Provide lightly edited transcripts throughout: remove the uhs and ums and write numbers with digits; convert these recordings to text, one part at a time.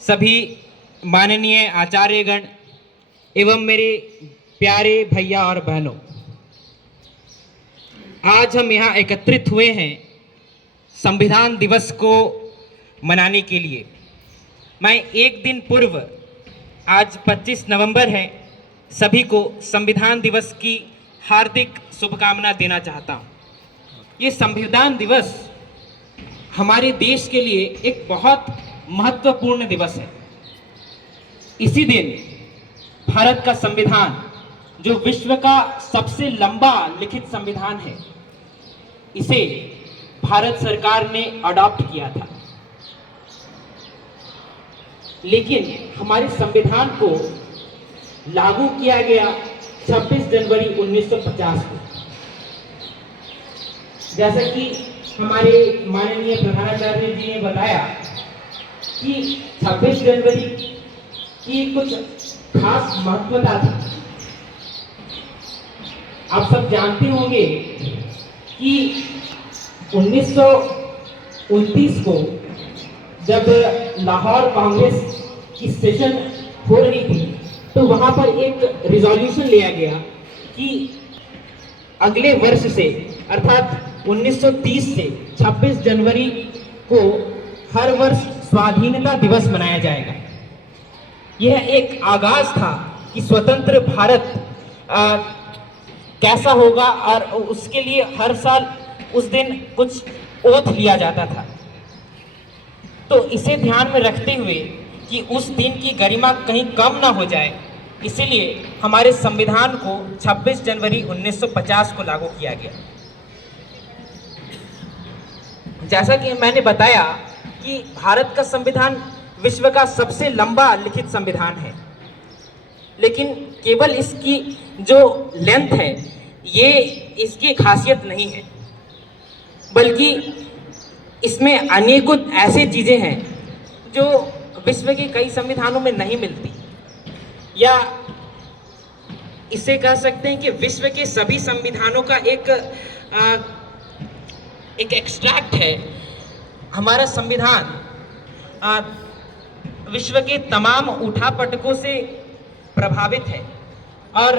सभी माननीय आचार्यगण एवं मेरे प्यारे भैया और बहनों, आज हम यहाँ एकत्रित हुए हैं संविधान दिवस को मनाने के लिए। मैं एक दिन पूर्व, आज 25 नवंबर है, सभी को संविधान दिवस की हार्दिक शुभकामना देना चाहता हूँ। ये संविधान दिवस हमारे देश के लिए एक बहुत महत्वपूर्ण दिवस है। इसी दिन भारत का संविधान, जो विश्व का सबसे लंबा लिखित संविधान है, इसे भारत सरकार ने अडॉप्ट किया था। लेकिन हमारे संविधान को लागू किया गया 26 जनवरी 1950 को। जैसा कि हमारे माननीय प्रधानाचार्य जी ने बताया कि 26 जनवरी की कुछ खास महत्वता थी। आप सब जानते होंगे कि 1929 को जब लाहौर कांग्रेस की सेशन हो रही थी, तो वहां पर एक रिजोल्यूशन लिया गया कि अगले वर्ष से, अर्थात 1930 से 26 जनवरी को हर वर्ष स्वाधीनता दिवस मनाया जाएगा। यह एक आगाज था कि स्वतंत्र भारत कैसा होगा, और उसके लिए हर साल उस दिन कुछ ओथ लिया जाता था। तो इसे ध्यान में रखते हुए कि उस दिन की गरिमा कहीं कम ना हो जाए, इसीलिए हमारे संविधान को 26 जनवरी 1950 को लागू किया गया। जैसा कि मैंने बताया कि भारत का संविधान विश्व का सबसे लंबा लिखित संविधान है, लेकिन केवल इसकी जो लेंथ है, ये इसकी खासियत नहीं है, बल्कि इसमें अनेकों ऐसे चीज़ें हैं जो विश्व के कई संविधानों में नहीं मिलती, या इसे कह सकते हैं कि विश्व के सभी संविधानों का एक एक्सट्रैक्ट है। हमारा संविधान विश्व के तमाम उठापटकों से प्रभावित है, और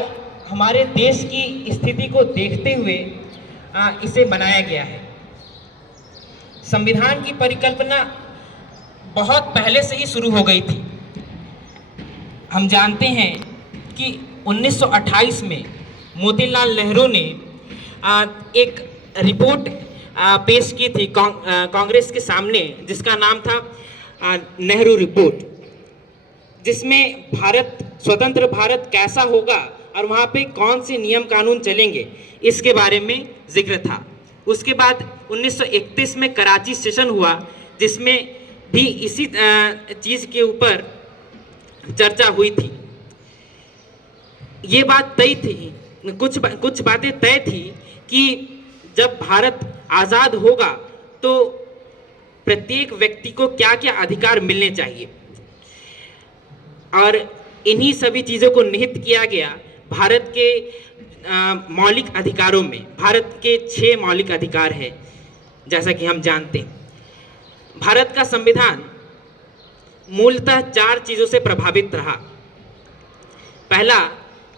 हमारे देश की स्थिति को देखते हुए इसे बनाया गया है। संविधान की परिकल्पना बहुत पहले से ही शुरू हो गई थी। हम जानते हैं कि 1928 में मोतीलाल नेहरू ने एक रिपोर्ट पेश की थी कांग्रेस के सामने, जिसका नाम था नेहरू रिपोर्ट, जिसमें स्वतंत्र भारत कैसा होगा और वहाँ पे कौन से नियम कानून चलेंगे, इसके बारे में जिक्र था। उसके बाद 1931 में कराची सेशन हुआ, जिसमें भी इसी चीज़ के ऊपर चर्चा हुई थी। ये बात तय थी, कुछ बातें तय थी कि जब भारत आज़ाद होगा तो प्रत्येक व्यक्ति को क्या क्या अधिकार मिलने चाहिए, और इन्हीं सभी चीज़ों को निहित किया गया भारत के मौलिक अधिकारों में। भारत के 6 मौलिक अधिकार है, जैसा कि हम जानते हैं। भारत का संविधान मूलतः 4 चीज़ों से प्रभावित रहा। पहला,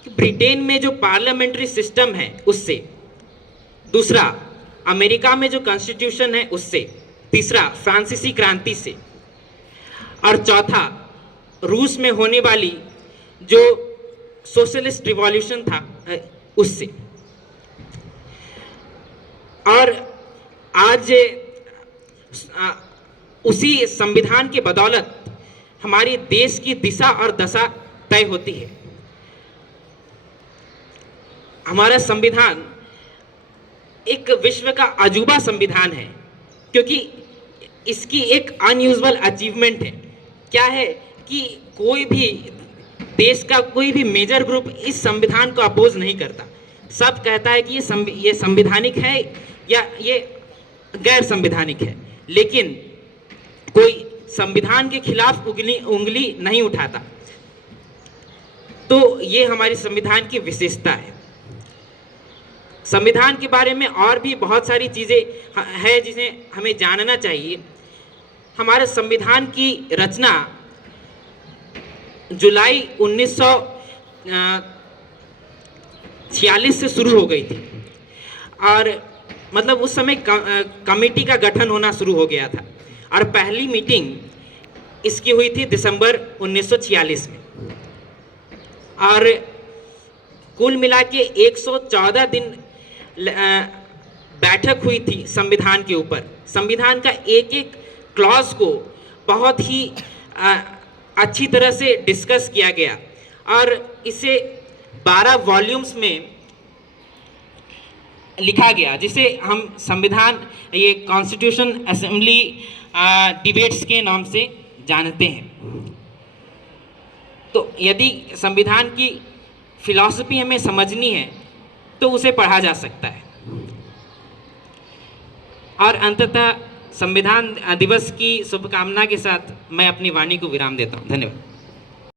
कि ब्रिटेन में जो पार्लियामेंट्री सिस्टम है उससे। दूसरा, अमेरिका में जो कॉन्स्टिट्यूशन है उससे। तीसरा, फ्रांसीसी क्रांति से। और चौथा, रूस में होने वाली जो सोशलिस्ट रिवॉल्यूशन था उससे। और आज उसी संविधान के बदौलत हमारे देश की दिशा और दशा तय होती है। हमारा संविधान एक विश्व का अजूबा संविधान है, क्योंकि इसकी एक अनयूजुअल अचीवमेंट है। क्या है कि कोई भी देश का कोई भी मेजर ग्रुप इस संविधान को अपोज नहीं करता। सब कहता है कि ये संवैधानिक है या ये गैर संवैधानिक है, लेकिन कोई संविधान के खिलाफ उंगली नहीं उठाता। तो ये हमारे संविधान की विशेषता है। संविधान के बारे में और भी बहुत सारी चीज़ें हैं जिन्हें हमें जानना चाहिए। हमारे संविधान की रचना जुलाई 1946 से शुरू हो गई थी और मतलब उस समय कमेटी का गठन होना शुरू हो गया था और पहली मीटिंग इसकी हुई थी दिसंबर 1946 में और कुल मिला के 114 दिन बैठक हुई थी संविधान के ऊपर। संविधान का एक एक क्लॉज को बहुत ही अच्छी तरह से डिस्कस किया गया और इसे 12 वॉल्यूम्स में लिखा गया, जिसे हम संविधान ये कॉन्स्टिट्यूशन असेंबली डिबेट्स के नाम से जानते हैं। तो यदि संविधान की फिलॉसफी हमें समझनी है तो उसे पढ़ा जा सकता है। और अंततः संविधान दिवस की शुभकामना के साथ मैं अपनी वाणी को विराम देता हूँ। धन्यवाद।